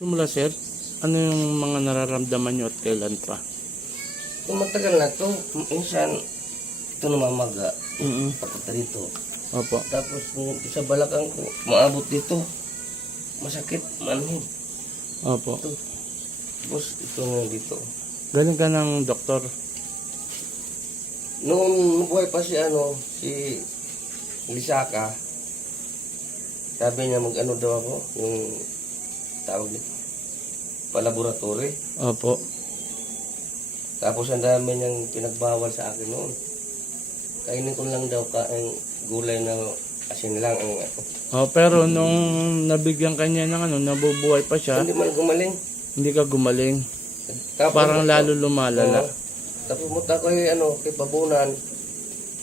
Simula sir, ano yung mga nararamdaman nyo at kailan pa? Kung matagal na to, minsan ito namamaga. Mm Papunta dito. Opo. Tapos kung sa balakang ko, maabot dito. Masakit, manhid. Opo. Ito. Tapos ito nga dito. Galing ka ng doktor. Noong buhay pa si ano, si Lisaka, sabi niya mag-ano daw ako, yung tawag nito, palaboratory. Opo. Tapos ang dami niyang pinagbawal sa akin noon. Kainin ko lang daw ka ang gulay na asin lang ang ano. Oh, pero nung nabigyan ka niya ng ano, nabubuhay pa siya, Hindi man gumaling. hindi ka gumaling. Tapos, Parang lalo lumalala. Oo. Tapos muta ko yung ano, kay Pabunan.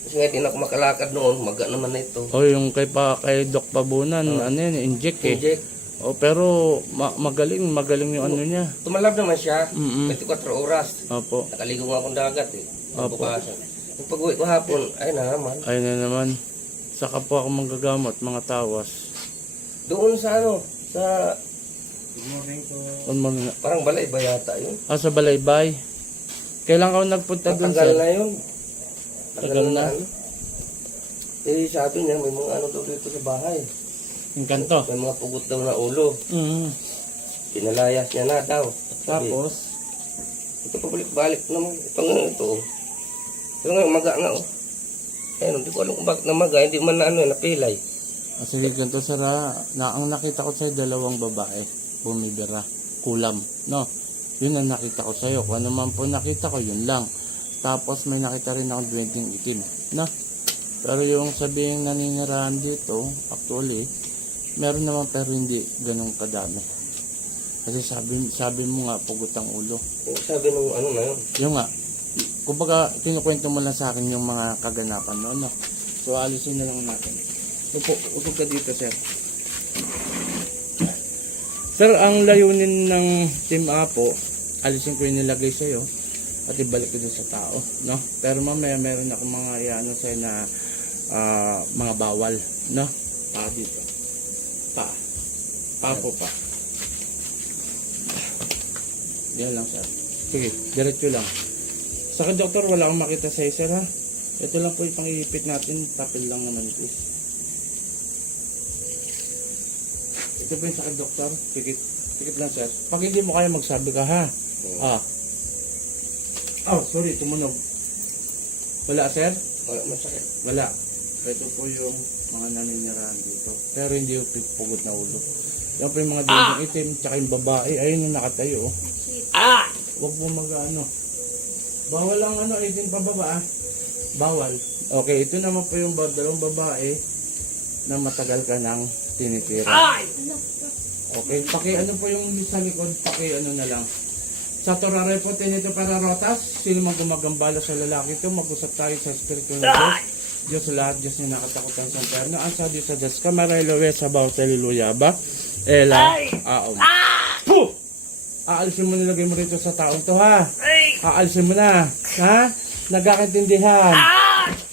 Kasi nga di na ako makalakad noon, maga naman na ito. O yung kay pa kay Doc Pabunan, ano yan, inject eh. Inject. O pero ma- magaling, magaling yung ano niya. Tumalab naman siya, Mm. 24 oras. Opo. Nakaligo nga akong dagat eh. Opo. Bukasan. Yung pag-uwi ko hapon, ay na naman. Ayun na naman. Saka po ako manggagamot, mga tawas. Doon sa ano, sa On mo na. parang balay ba yata yun? Ah, sa Balaybay. Kailan ka nagpunta dun, Matagal sir? na yun. Tagal na. ano. Eh sabi niya, may mga ano daw dito sa bahay. Yung kanto. May mga pugot daw na ulo. Mhm. Pinalayas niya na daw. Sabi, Tapos, ito pabalik-balik naman. Ito nga ito. oh. Ito nga, maga nga oh. Ayun, hindi ko alam kung bakit namaga. Hindi man na ano, napilay. ah, sige ganito sir ha, na, ang nakita ko sa'yo dalawang babae, bumibira, kulam, no? Yun ang nakita ko sa'yo. Kung ano man po nakita ko, yun lang. Tapos may nakita rin ako duwending itim, no? Pero yung sabing naninirahan dito, actually, meron naman pero hindi ganun kadami. Kasi sabi, sabi mo nga, pugot ang ulo. Yung sabi nung ano na yun. Yung nga, kumbaga, kinukwento mo lang sa akin yung mga kaganapan noon, no? So, alisin na lang natin. Upo, upo ka dito, sir. Sir, ang layunin ng Team Apo, alisin ko yung nilagay sa'yo at ibalik ko dun sa tao, no? Pero mamaya meron ako mga ano sa'yo na ah, mga bawal, no? Pa dito. Pa. Pa po pa. Yan lang, sir. Sige, diretso lang. Sa akin, doktor, wala akong makita sa sir, ha? Ito lang po yung pangipit natin. Tapil lang naman, please. Ito po yung sakit, doktor. Pikit. Pikit lang, sir. Pag hindi mo kaya, magsabi ka, ha? Ah. Oh, sorry, tumunog. Wala, sir? Wala masakit. Wala. Ito po yung mga naninirahan dito. Pero hindi yung pugot na ulo. Yan po yung mga ah! itim, tsaka yung babae. Ayun yung nakatayo, oh. Ah! Huwag mo mag ano. Bawal ang ano, 18 pababa ah. Bawal. Okay, ito naman po yung dalawang babae na matagal ka nang tinitira. Ay! Okay, paki ano po yung sa likod, paki ano na lang. Sa Torare po, tinito para rotas. Sino mang gumagambala sa lalaki ito, mag-usap tayo sa Espiritu ng Diyos. Sa lahat, Diyos na nakatakutan sa perno. Ang sa Diyos sa Diyos, kamarelo wes about hallelujah ba? Ela, aom. Puh! Aalisin mo nilagay mo rito sa taong to ha. Aalisin mo na. Ha? Nagkakaintindihan.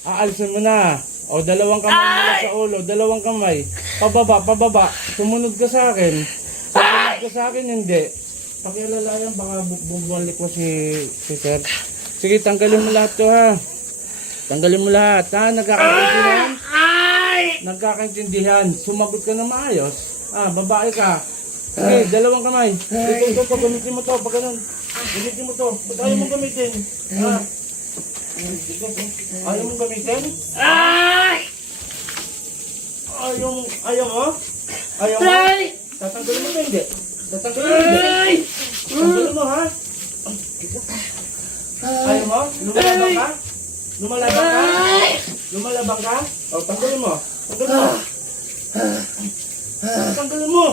Aalisin mo na. O, dalawang kamay mula sa ulo. Dalawang kamay. Pababa, pababa. Sumunod ka sa akin. Sumunod ka sa akin, hindi. Pakialalayan, baka bu- bumalik ko si, si sir. Sige, tanggalin mo lahat to ha. Tanggalin mo lahat ha. Nagkakaintindihan? Nagkakaintindihan. Sumagot ka na maayos. Ah, babae ka. Sige, dalawang kamay. Ito, ito, ito, gamitin mo to. Pag ganun. Gamitin mo to. Ba't ayaw mong gamitin? Ha? Ito. Ayaw mong gamitin? Ayaw, ayaw mo? Ayaw mo? Tatanggalin mo to, hindi? Tatanggalin mo, hindi? Tatanggalin mo, ha? Ayaw mo? Lumalabang ka? Lumalabang ka? Lumalabang ka? O, tanggalin mo. Tanggalin mo. Tanggalin mo.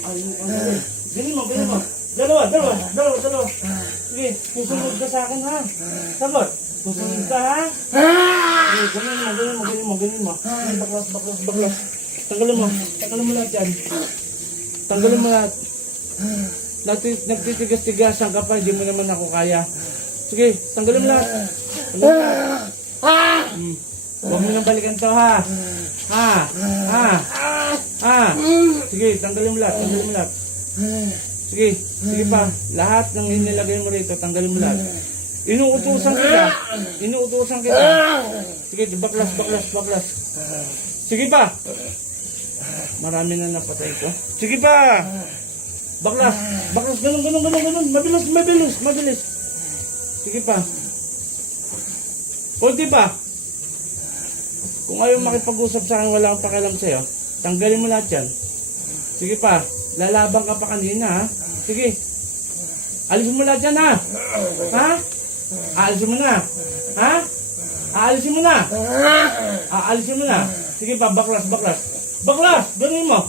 Ayaw mo tanggalin. Galing mo, galing mo. Dalawa, dalawa, dalawa, dalawa. Sige, susunod ka sa akin, ha? Sagot. Susunod ka, ha? Sige, galing mo, galing mo, galing mo, galing mo. Baklas, baklas, baklas. Tanggalin mo. Tanggalin mo lahat yan. Tanggalin mo lahat. Nagti- Nagtitigas-tigasan ka pa, hindi mo naman ako kaya. Sige, tanggalin mo lahat. Hmm. Huwag mo nang balikan to, ha? Ha? Ha? Ah, sige, tanggalin mo lahat, tanggalin mo lahat. Sige, sige pa. Lahat ng inilagay mo rito, tanggalin mo lahat. Inuutusan kita. Inuutusan kita. Sige, baklas, baklas, baklas. Sige pa. Marami na napatay ko. Sige pa. Baklas, baklas, ganun, ganun, ganun, ganun. Mabilis, mabilis, mabilis. Sige pa. Kunti pa. Kung ayaw makipag-usap sa akin, wala akong pakialam sa'yo. Tanggalin mo lahat yan. Sige pa. Lalabang ka pa kanina, ha? Sige. Alisin mo lahat yan, ha? Ha? Aalisin mo na. Ha? Aalisin mo na. Aalisin mo na. Sige pa, baklas, baklas. Baklas! Ganun mo.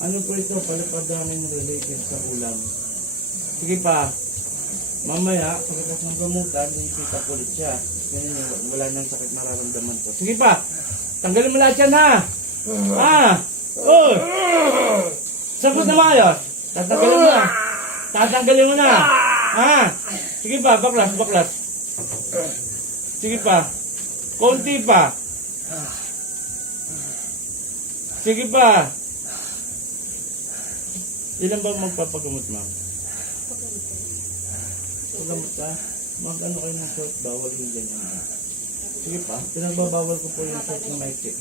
Ano po ito? Palapadangin related sa ulam. Sige pa. Mamaya, pagkatapos ng gamutan, ko ulit siya. Ganun yung wala nang sakit mararamdaman ko. Sige pa. Tanggalin mo lahat yan, ha? Ha? Oh! Sagot na maayos. Tatanggalin mo na. Tatanggalin mo na. Ha? Sige pa, baklas, baklas. Sige pa. Konti pa. Sige pa. Ilan ba magpapagamot, ma'am? Pagamot ka? Mag-ano kayo ng short, bawal yung ganyan. Sige pa, pinagbabawal ko po yung short na maiksi.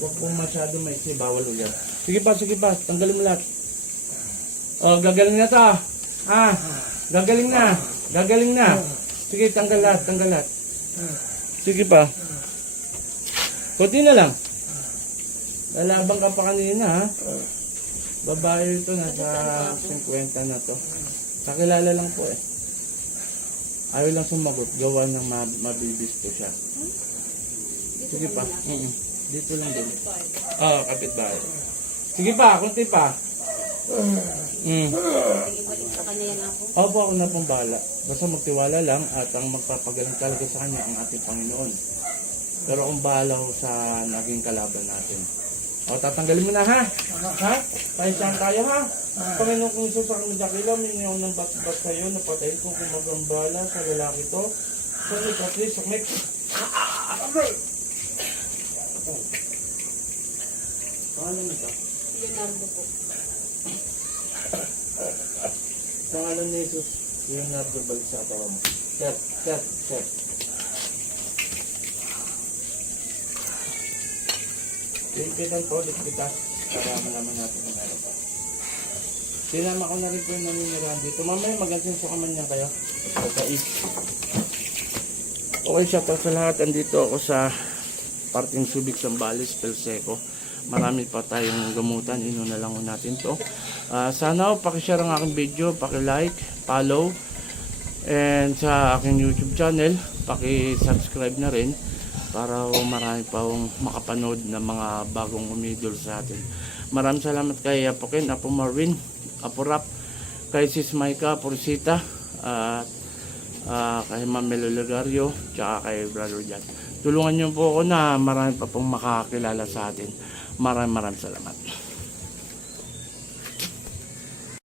Huwag pong masyado maiksi, bawal ulit. Sige pa, sige pa, tanggalin mo lahat. Oh, gagaling na to. Ah, gagaling na. Gagaling na. Sige, tanggal lahat, tanggal lahat. Sige pa. Kunti na lang. Lalabang ka pa kanina, ha? Babae ito, nasa 50 na to. Kakilala lang po eh. Ayaw lang sumagot, gawa ng ma- mabibis po siya. Sige pa. Mm Dito lang din. Oo, oh, kapitbahay. Sige pa, kunti pa. Mm. Ibalik sa kanya yan ako. Opo, ako na pong bahala. Basta magtiwala lang at ang magpapagaling talaga sa kanya ang ating Panginoon. Pero kung bahala sa naging kalaban natin. O, tatanggalin mo na ha? Ha? Paisang tayo ha? Panginoon kung Isus ang medakila, minyaw ng bat-bat kayo, napatayin ko kung magambala sa lalaki to. Sa so, ikatli, sa mek. Pangalan nito? Leonardo po. Sa ngalan ni Jesus, Leonardo balik sa atawa mo. Sir, sir, sir. Pipitan po ulit kita para malaman natin ang meron pa. Sinama ko na rin po yung naninirahan dito. Mamaya mag-asenso ka man niya kayo. Sa is. Okay, shout out sa lahat. Andito ako sa parting Subic Sambales, Pelseco. Marami pa tayong gamutan. Inuna lang ho natin to. Ah, sana ho, pakishare ang aking video, paki-like, follow, and sa aking YouTube channel, paki-subscribe na rin para marami pa hong makapanood ng mga bagong umidol sa atin. Maraming salamat kay Apo Ken, Apo Marvin, Apo Rap, kay Sis Maika, Apo Rosita, at ah, kay Ma'am Melo Legario, tsaka kay Brother Jan. Tulungan niyo po ako na marami pa pong makakakilala sa atin. Maraming maraming salamat.